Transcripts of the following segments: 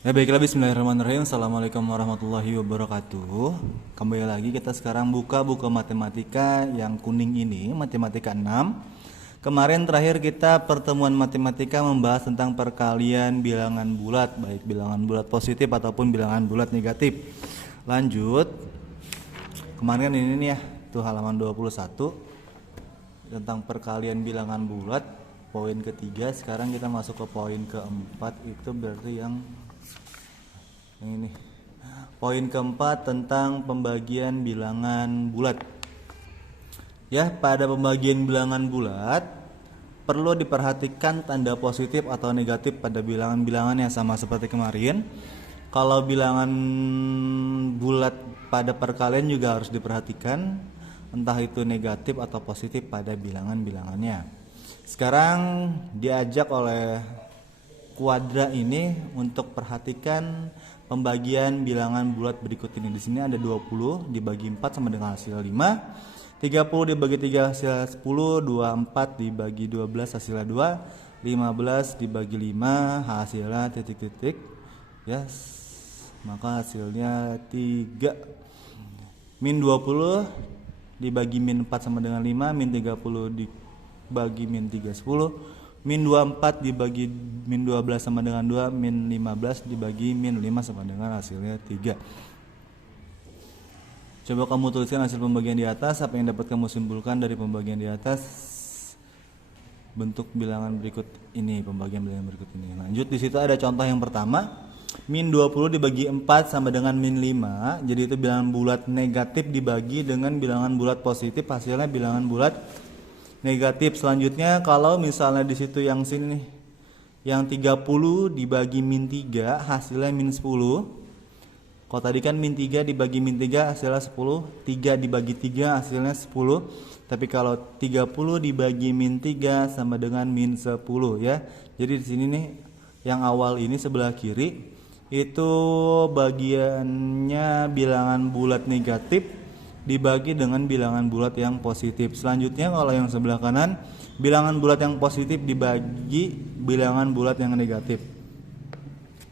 Ya baiklah, bismillahirrahmanirrahim. Assalamualaikum warahmatullahi wabarakatuh. Kembali lagi kita sekarang buka buku matematika yang kuning ini, matematika 6. Kemarin terakhir kita pertemuan matematika membahas tentang perkalian bilangan bulat, baik bilangan bulat positif ataupun bilangan bulat negatif. Lanjut. Kemarin ini nih ya, tuh halaman 21 tentang perkalian bilangan bulat, poin ketiga. Sekarang kita masuk ke poin keempat, itu berarti yang ini. Poin keempat tentang pembagian bilangan bulat. Ya, pada pembagian bilangan bulat perlu diperhatikan tanda positif atau negatif pada bilangan-bilangan yang sama seperti kemarin. Kalau bilangan bulat pada perkalian juga harus diperhatikan, entah itu negatif atau positif pada bilangan-bilangannya. Sekarang diajak oleh kuadra ini untuk perhatikan pembagian bilangan bulat berikut ini. Di sini ada 20 dibagi 4 sama dengan hasil 5. 30 dibagi 3 hasilnya 10, 24 dibagi 12 hasilnya 2, 15 dibagi 5 hasilnya titik-titik. Ya, maka hasilnya 3. Min 20 dibagi min 4 sama dengan 5, min 30 dibagi min 3 10. Min 24 dibagi min 12 sama dengan 2, min 15 dibagi min 5 sama dengan hasilnya 3. Coba kamu tuliskan hasil pembagian di atas. Apa yang dapat kamu simpulkan dari pembagian di atas? Bentuk bilangan berikut ini, pembagian bilangan berikut ini. Lanjut, di situ ada contoh yang pertama. Min 20 dibagi 4 sama dengan min 5. Jadi itu bilangan bulat negatif dibagi dengan bilangan bulat positif, hasilnya bilangan bulat negatif. Selanjutnya kalau misalnya di situ yang sini nih, yang 30 dibagi min 3 hasilnya min 10. Kalau tadi kan min 3 dibagi min 3 hasilnya 10, 3 dibagi 3 hasilnya 10. Tapi kalau 30 dibagi min 3 sama dengan min 10 ya. Jadi di sini nih yang awal ini sebelah kiri itu bagiannya bilangan bulat negatif dibagi dengan bilangan bulat yang positif. Selanjutnya kalau yang sebelah kanan, bilangan bulat yang positif dibagi bilangan bulat yang negatif.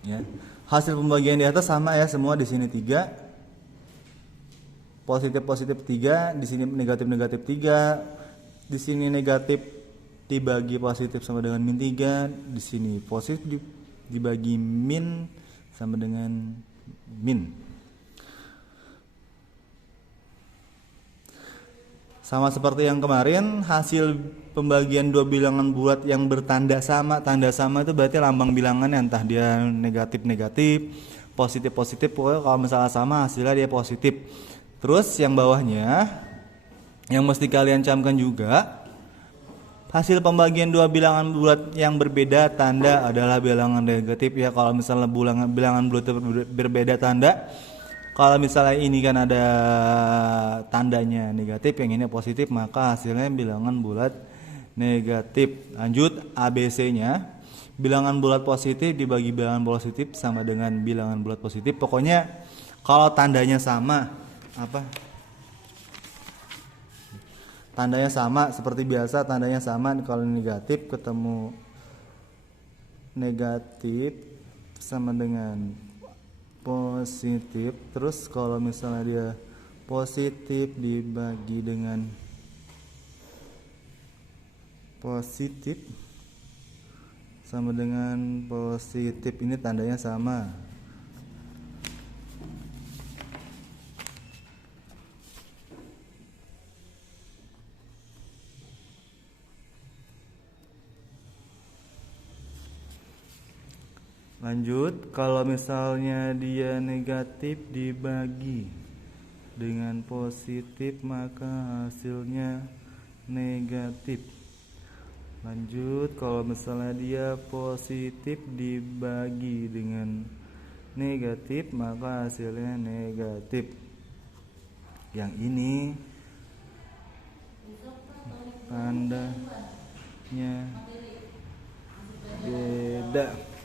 Ya. Hasil pembagian di atas sama ya, semua di sini 3. Positif 3, di sini negatif 3. Di sini negatif dibagi positif sama dengan min 3, di sini positif dibagi min sama dengan min. Sama seperti yang kemarin, hasil pembagian dua bilangan bulat yang bertanda sama. Tanda sama itu berarti lambang bilangannya, entah dia negatif-negatif, positif-positif. Pokoknya kalau misalnya sama hasilnya dia positif. Terus yang bawahnya, yang mesti kalian camkan juga, hasil pembagian dua bilangan bulat yang berbeda tanda adalah bilangan negatif ya. Kalau misalnya bilangan bulat berbeda tanda, kalau misalnya ini kan ada tandanya negatif, yang ini positif, maka hasilnya bilangan bulat negatif. Lanjut, ABC-nya. Bilangan bulat positif dibagi bilangan positif sama dengan bilangan bulat positif. Pokoknya kalau tandanya sama, tandanya sama seperti biasa, tandanya sama. Kalau negatif ketemu negatif sama dengan positif. Terus kalau misalnya dia positif dibagi dengan positif sama dengan positif, ini tandanya sama. Lanjut, kalau misalnya dia negatif dibagi dengan positif, maka hasilnya negatif. Lanjut, kalau misalnya dia positif dibagi dengan negatif, maka hasilnya negatif. Yang ini tandanya beda.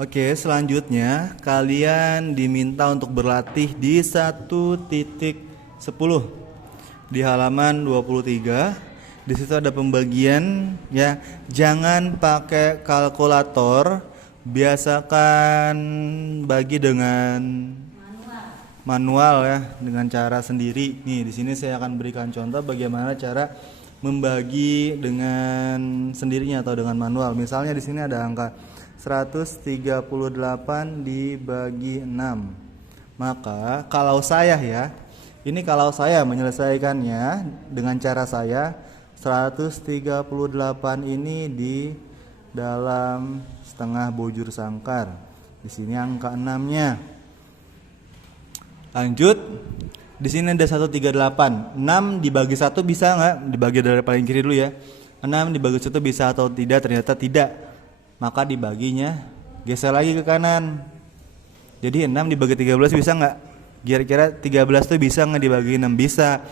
Oke, selanjutnya kalian diminta untuk berlatih di 1.10 di halaman 23. Di situ ada pembagian ya. Jangan pakai kalkulator, biasakan bagi dengan manual ya, dengan cara sendiri. Nih, di sini saya akan berikan contoh bagaimana cara membagi dengan sendirinya atau dengan manual. Misalnya di sini ada angka 138 dibagi 6. Maka kalau saya ya, ini kalau saya menyelesaikannya dengan cara saya, 138 ini di dalam setengah bujur sangkar. Di sini angka 6-nya. Lanjut. Di sini ada 138. 6 dibagi 1 bisa nggak? Dibagi dari paling kiri dulu ya. 6 dibagi 1 bisa atau tidak? Ternyata tidak. Maka dibaginya geser lagi ke kanan. Jadi 6 dibagi 13 bisa nggak? Kira-kira 13 tuh bisa nggak dibagi 6? Bisa.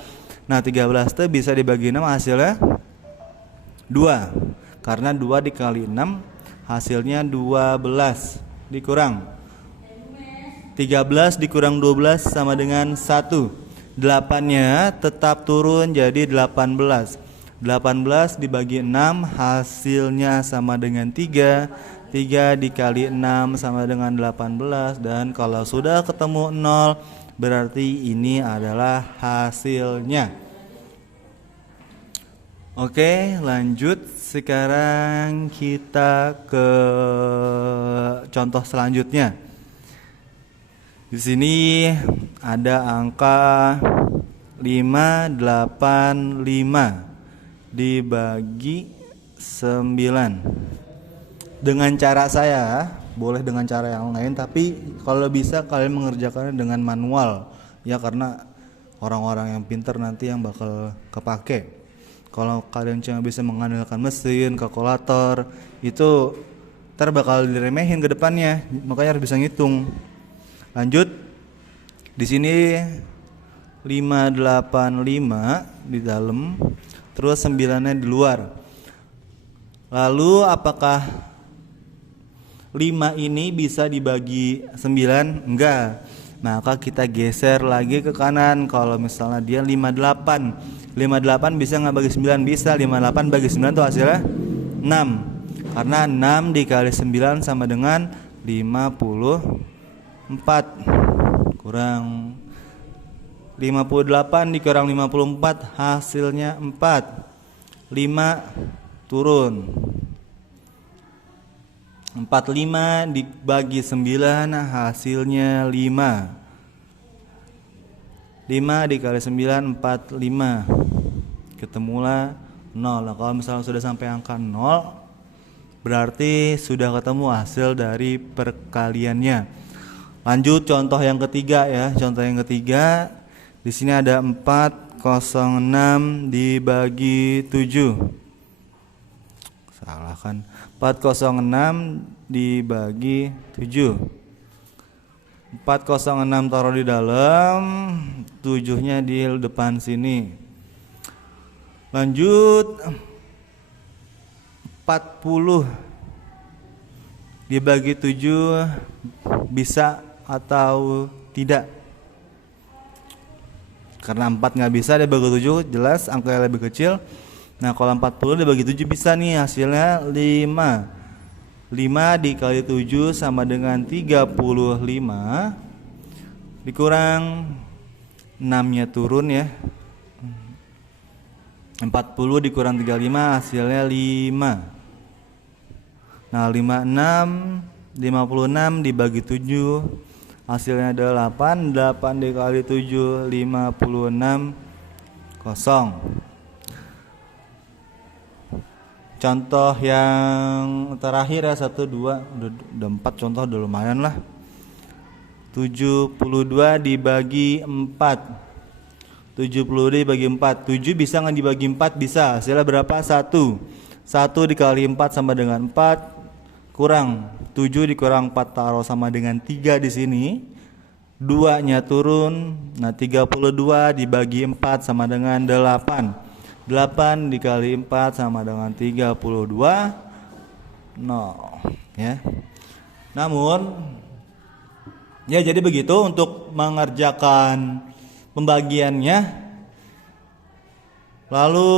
Nah 13 tuh bisa dibagi 6 hasilnya 2. Karena 2 dikali 6 hasilnya 12. Dikurang 13 dikurang 12 sama dengan 1. 8-nya tetap turun jadi 18. 18 dibagi 6 hasilnya sama dengan 3. 3 dikali 6 sama dengan 18. Dan kalau sudah ketemu 0 berarti ini adalah hasilnya. Oke, lanjut. Sekarang kita ke contoh selanjutnya. Di sini ada angka 585 dibagi 9. Dengan cara saya, boleh dengan cara yang lain, tapi kalau bisa kalian mengerjakannya dengan manual ya, karena orang-orang yang pintar nanti yang bakal kepake. Kalau kalian cuma bisa mengandalkan mesin, kalkulator, itu ntar bakal diremehin ke depannya, makanya harus bisa ngitung. Lanjut. Di sini 585 di dalam, terus 9-nya di luar. Lalu apakah 5 ini bisa dibagi 9? Enggak. Maka kita geser lagi ke kanan. Kalau misalnya dia 58 bisa nggak bagi 9? Bisa. 58 bagi 9 itu hasilnya 6. Karena 6 dikali 9 sama dengan 54. Kurang 58 dikurang 54 hasilnya 4. 5 turun. 45 dibagi 9 hasilnya 5. 5 dikali 9 45. Ketemulah 0. Nah, kalau misalnya sudah sampai angka 0 berarti sudah ketemu hasil dari perkaliannya. Lanjut contoh yang ketiga ya. Contoh yang ketiga, di sini ada 406 dibagi 7. Salah kan? 406 dibagi 7. 406 taruh di dalam, 7-nya di depan sini. Lanjut 40 dibagi 7 bisa atau tidak? Karena 4 nggak bisa dibagi 7, jelas angka yang lebih kecil. Nah kalau 40 dibagi 7 bisa nih, hasilnya 5. 5 dikali 7 sama dengan 35. Dikurang 6-nya turun ya. 40 dikurang 35 hasilnya 5. Nah 56 dibagi 7 hasilnya 8. 8 dikali 7 56 kosong. Contoh yang terakhir ya, 1, 2, udah 4 contoh, udah lumayan lah. 72 dibagi 4. 70 dibagi 4. 7 bisa nggak dibagi 4? Bisa. Hasilnya berapa? 1. 1 dikali 4 sama dengan 4. Kurang 7 dikurang 4 taruh sama dengan 3 di sini. 2-nya turun. Nah 32 dibagi 4 sama dengan 8. 8 dikali 4 sama dengan 32. 0 ya. Namun ya jadi begitu untuk mengerjakan pembagiannya. Lalu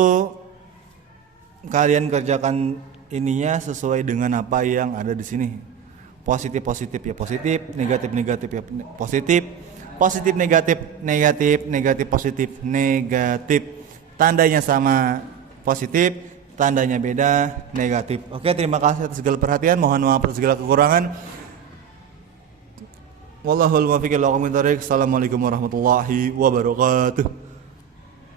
kalian kerjakan ininya sesuai dengan apa yang ada di sini. Positif positif ya positif, negatif negatif ya positif, positif negatif negatif, negatif positif negatif. Tandanya sama positif, tandanya beda negatif. Oke, terima kasih atas segala perhatian. Mohon maaf atas segala kekurangan. Wallahul muwaffiq ila aqwamit thoriq. Assalamualaikum warahmatullahi wabarakatuh.